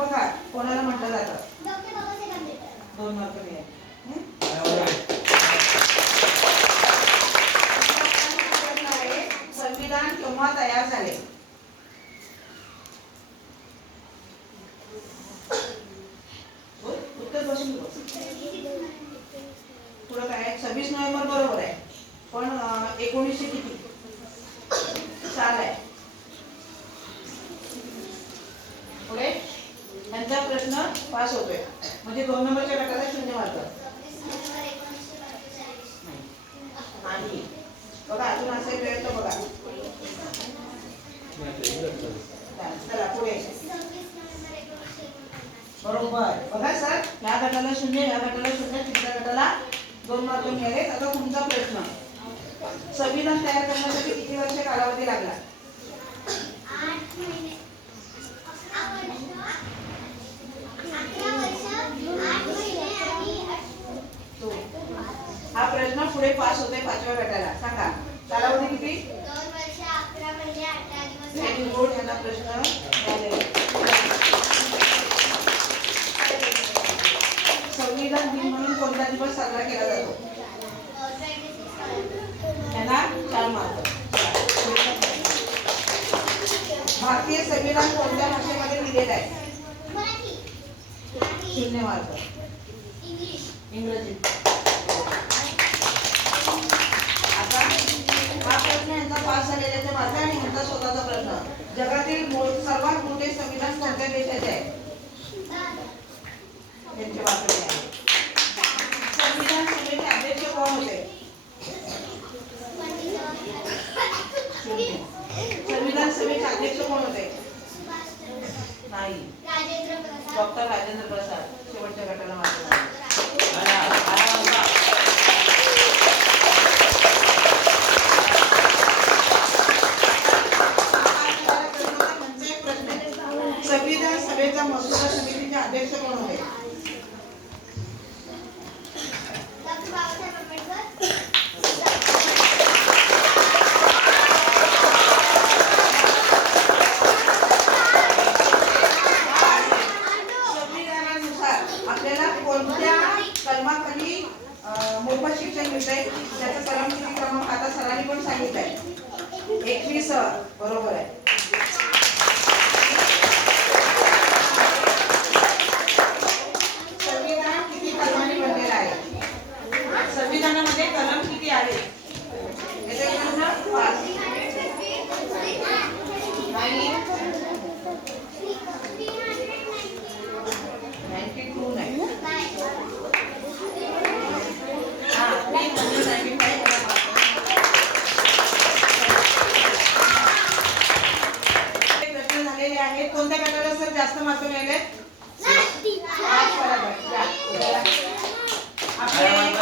उपकार कोणाला म्हटलं जातं? दोन मार्क मिळेल हं? संविधान केव्हा तयार झाले? बोल, उत्तर बसून बोल. पुढं काय आहे? सव्वीस नोव्हेंबर बरोबर आहे. पण एकोणीसशे किती साल आहे पुढे यांचा प्रश्न पास होतोय. म्हणजे दोन नंबरच्या गटाला शून्य मार्क नाही. बघा अजून असे प्रयत्न बघा. चला पुढे. बरोबर. बघा सर या गटाला शून्य या गटाला शून्य तिसऱ्या गटाला दोन मार्क मिळाले आता तुमचा प्रश्न. संविधान तयार करण्यासाठी किती वर्ष कालावधी लागला? तो. हा प्रश्न पुढे पास होते पाचव्या गटाला. सांगा. कालावधी किती? व्हेरी गुड प्रश्न संविधान दिन म्हणून कोणता दिवस साजरा केला जातो? त्यांना चार मार्क. भारतीय संविधान कोणत्या भाषेमध्ये लिहिलेलं आहे? शून्य मार्क. इंग्रजी आता हा प्रश्न यांचा पास झालेल्याचे मार्क आणि यांचा स्वतःचा प्रश्न जगातील सर्वात मोठे संविधान कोणत्या देशाचे आहे? त्यांचे वाचले आहे. संविधान सभेचे अध्यक्ष कोण होते? संविधान सभेचे अध्यक्ष कोण होते? नाही. डॉक्टर राजेंद्र प्रसाद. शेवटच्या गटाला मार्ग संविधान सभेचा मसुदा समितीचे अध्यक्ष कोण संविधानानुसार आपल्याला कोणत्या कलमाखाली मोफत शिक्षण मिळतंय? त्याचा कलम किती क्रमांक आता सरांनी पण सांगितलंय. एकवीस बरोबर आहे. आहेत कोणत्या गटाला सर जास्त मार्क मिळाले आपले